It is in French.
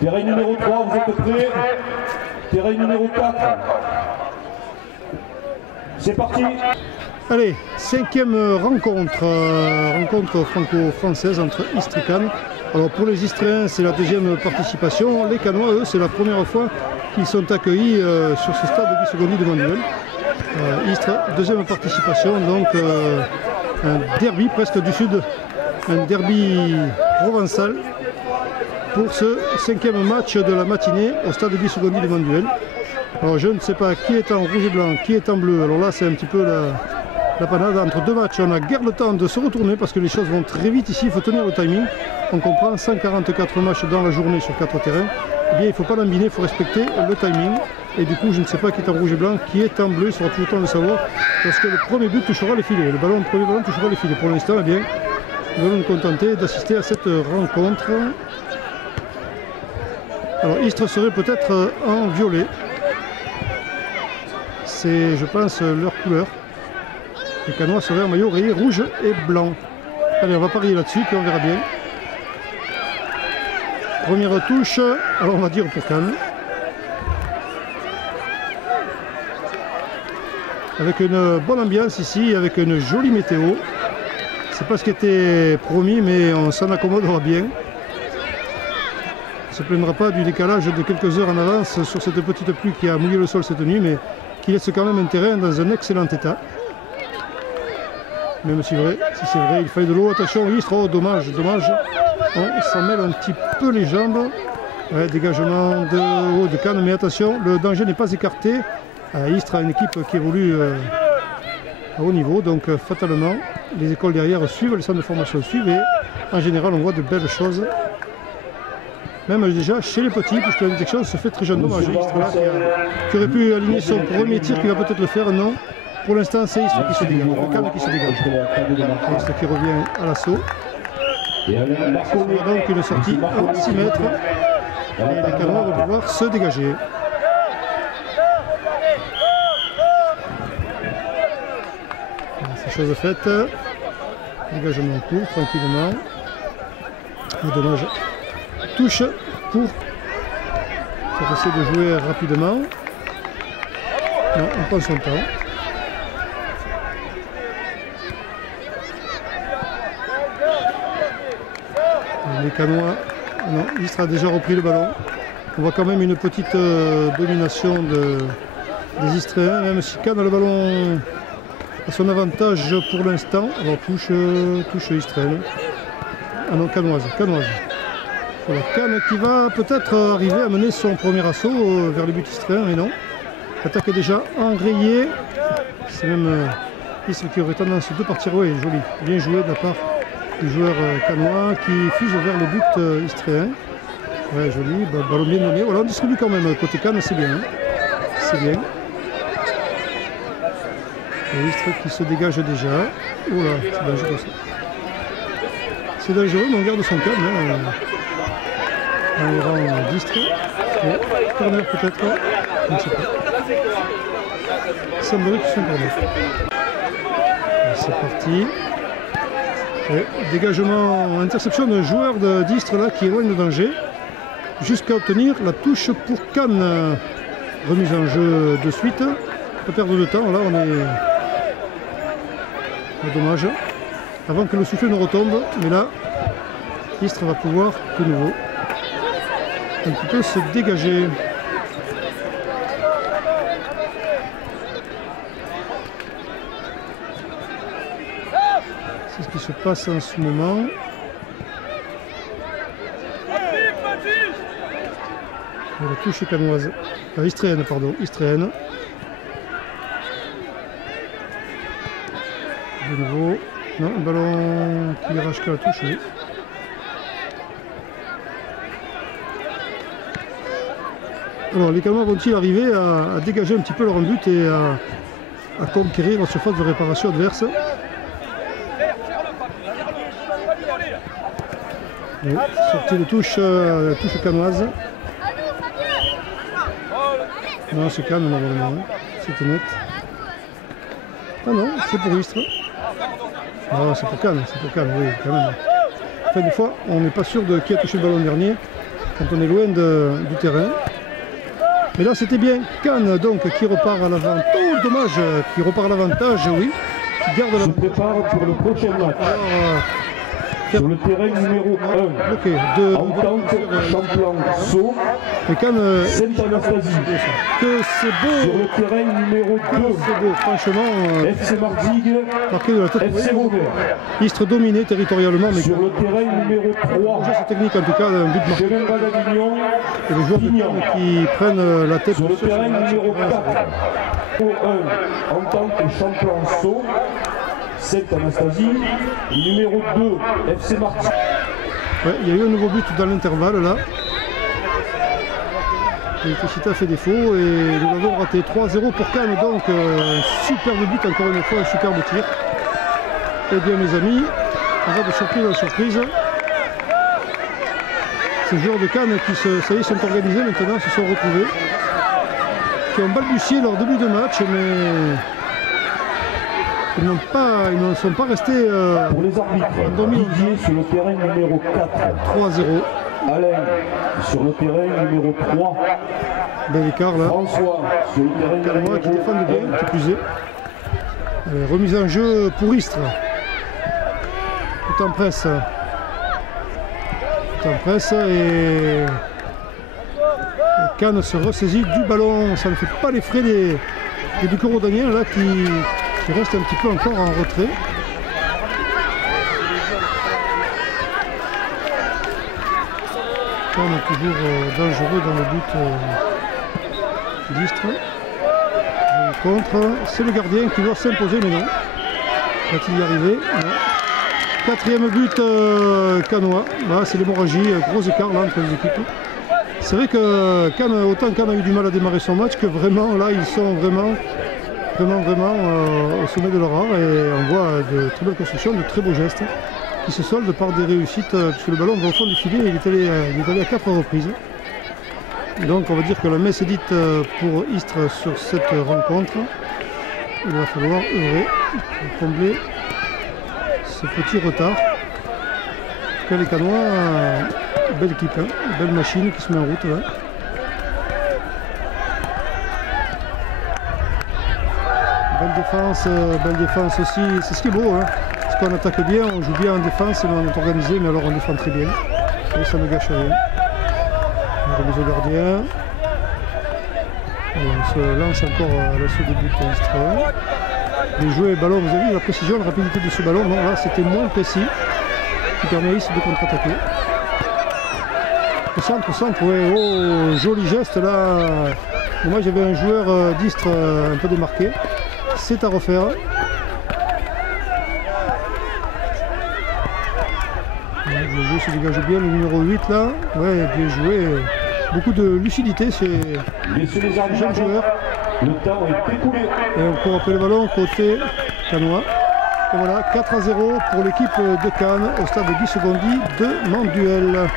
Terrain numéro 3, vous êtes prêts? Terrain numéro 4. C'est parti. Allez, cinquième rencontre, rencontre franco-française entre Istres et Cannes. Alors pour les Istréens, c'est la deuxième participation. Les Cannois, eux, c'est la première fois qu'ils sont accueillis sur ce stade de Guy Segondi de Mandeville. Istres, deuxième participation, donc un derby presque du sud, un derby provençal pour ce cinquième match de la matinée au stade de Guy Segondi de Mandeville. Alors je ne sais pas qui est en rouge et blanc, qui est en bleu. Alors là, c'est un petit peu la panade. Entre deux matchs, on n'a guère le temps de se retourner parce que les choses vont très vite ici. Il faut tenir le timing. On comprend 144 matchs dans la journée sur 4 terrains. Eh bien, il ne faut pas l'embiner, il faut respecter le timing. Et du coup, je ne sais pas qui est en rouge et blanc, qui est en bleu. Il sera tout le temps de le savoir parce que le premier but touchera les filets. Le premier ballon touchera les filets. Pour l'instant, eh bien, nous allons nous contenter d'assister à cette rencontre. Alors, Istres serait peut-être en violet. C'est, je pense, leur couleur. Les Cannois seraient en maillot rayé rouge et blanc. Allez, on va parier là-dessus, puis on verra bien. Première touche, alors on va dire pour Cannes. Avec une bonne ambiance ici, avec une jolie météo. C'est pas ce qui était promis, mais on s'en accommodera bien. On ne se plaindra pas du décalage de quelques heures en avance sur cette petite pluie qui a mouillé le sol cette nuit, mais qui laisse quand même un terrain dans un excellent état. Même si c'est vrai, il fallait de l'eau. Attention, Istres, oh dommage, dommage. On s'en mêle un petit peu les jambes. Ouais, dégagement de haut de Cannes, mais attention, le danger n'est pas écarté. Istres a une équipe qui évolue à haut niveau, donc fatalement, les écoles derrière suivent, les centres de formation suivent, et en général, on voit de belles choses. Même déjà chez les petits, puisque la détection se fait très jeune. Dommage, Istres là, qui aurait pu aligner son premier tir, qui va peut-être le faire, non. Pour l'instant, c'est Istres qui se dégage, le Cannes qui se dégage. Istres qui revient à l'assaut. On a donc une sortie à 6 mètres. Et les Cannois vont pouvoir se dégager. C'est chose faite. Dégagement court, tranquillement. Dommage. Touche pour essayer de jouer rapidement. Non, on prend son temps. Les Cannois, non, Istres a déjà repris le ballon. On voit quand même une petite domination des Istréens, même si Cannes a le ballon à son avantage pour l'instant. Alors touche Istréenne. Ah non, Cannoise. Voilà, Cannes qui va peut-être arriver à mener son premier assaut vers les buts Istréens, mais non. L'attaque est déjà enrayée. C'est même Istres qui aurait tendance de partir. Oui, joli, bien joué de la part du joueur cannois qui fuse vers le but istréen. Ouais, joli, ballon bien donné. Voilà, on distribue quand même côté Cannes, c'est bien. Hein. C'est bien. Et Istres qui se dégage déjà. Oula, c'est dangereux ça. C'est dangereux, mais on garde son calme. Hein. On le rend d'Istres. Corner peut-être. Je ne sais pas. Il semblerait que c'est un corner. C'est parti. Et dégagement, interception d'un joueur d'Istres là qui éloigne le danger jusqu'à obtenir la touche pour Cannes. Remise en jeu de suite. Pas perdre de temps, là on est. Dommage. Avant que le soufflet ne retombe, mais là, Istres va pouvoir de nouveau un petit peu se dégager. C'est ce qui se passe en ce moment. Et la touche cannoise. Istréenne, pardon, Istréenne. De nouveau. Non, un ballon qui arrache que la touche, oui. Alors les Cannois vont-ils arriver à dégager un petit peu leur but et à conquérir la surface de réparation adverse? Et sortie de touche cannoise. Non, c'est Cannes normalement, c'était net. Ah non, c'est pour Istres. Non, c'est pour Cannes, oui, quand même. Enfin, des fois, on n'est pas sûr de qui a touché le ballon dernier. quand on est loin du terrain. Mais là c'était bien Cannes donc qui repart à l'avant. Oh dommage, qui repart à l'avantage, oui. Qui garde se prépare pour le prochain match. Sur le terrain numéro 1. Okay, en tant que champion saut, Sainte-Anastasie. Que c'est beau. Sur le terrain numéro 2. C'est beau, franchement. FC Martigues, marqué de la tête. FC Vauvert. Istres dominé territorialement. Mais sur le terrain numéro 3. C'est technique en tout cas, un but marqué. Et les joueurs de Cannes qui prennent la tête. Sur le terrain numéro 4. Au 1 en tant que champion saut. Sainte-Anastasie, numéro 2, FC Martigues. Ouais, il y a eu un nouveau but dans l'intervalle là. L'électricité a fait défaut et nous l'avons raté. 3-0 pour Cannes, donc superbe but encore une fois, un superbe tir. Eh bien mes amis, on va de surprise en surprise. Ces joueurs de Cannes qui ça y est, sont organisés maintenant, se sont retrouvés. Qui ont balbutié leur début de match, mais ils ne sont pas restés pour les arbitres, Didier sur le terrain numéro 4. 3-0. Alain sur le terrain numéro 3. Bel écart là. François sur le terrain numéro 4. Qui défendent bien, qui plus est. Allez, remise en jeu pour Istres. Tout en presse. Tout en presse et Cannes se ressaisit du ballon. Ça ne fait pas les frais des Bucco-Rodaniens là qui reste un petit peu encore en retrait. On est toujours dangereux dans le but d'Istres. Contre, c'est le gardien qui doit s'imposer, mais non. Va-t-il y arriver? Non. Quatrième but cannois. Voilà, c'est l'hémorragie, gros écart là entre les équipes. C'est vrai que Cannes, autant Cannes a eu du mal à démarrer son match que vraiment là ils sont vraiment au sommet de leur art et on voit de très belles constructions, de très beaux gestes qui se soldent par des réussites puisque le ballon va au fond du filet et il est allé à 4 reprises. Et donc on va dire que la messe est dite pour Istres sur cette rencontre. Il va falloir œuvrer pour combler ce petit retard. Que les Cannois, belle équipe, hein, belle machine qui se met en route. Là. Belle défense aussi, c'est ce qui est beau, hein. Parce qu'on attaque bien, on joue bien en défense, mais on est organisé, mais alors on défend très bien. Et ça ne gâche rien. On remise au gardien. Et on se lance encore à l'assaut des buts Istres. Les jouets ballon, vous avez vu la précision, la rapidité de ce ballon, non là c'était moins précis, qui permet à Istres de contre-attaquer. Au centre, ouais, oh, joli geste là. Moi j'avais un joueur d'Istres un peu démarqué. C'est à refaire. Le jeu se dégage bien, le numéro 8 là. Ouais, bien joué. Beaucoup de lucidité, c'est un jeune joueur. Le temps est écoulé. Et on court après le ballon côté cannois. Et voilà, 4-0 pour l'équipe de Cannes au stade Guy Secondi de Manduel.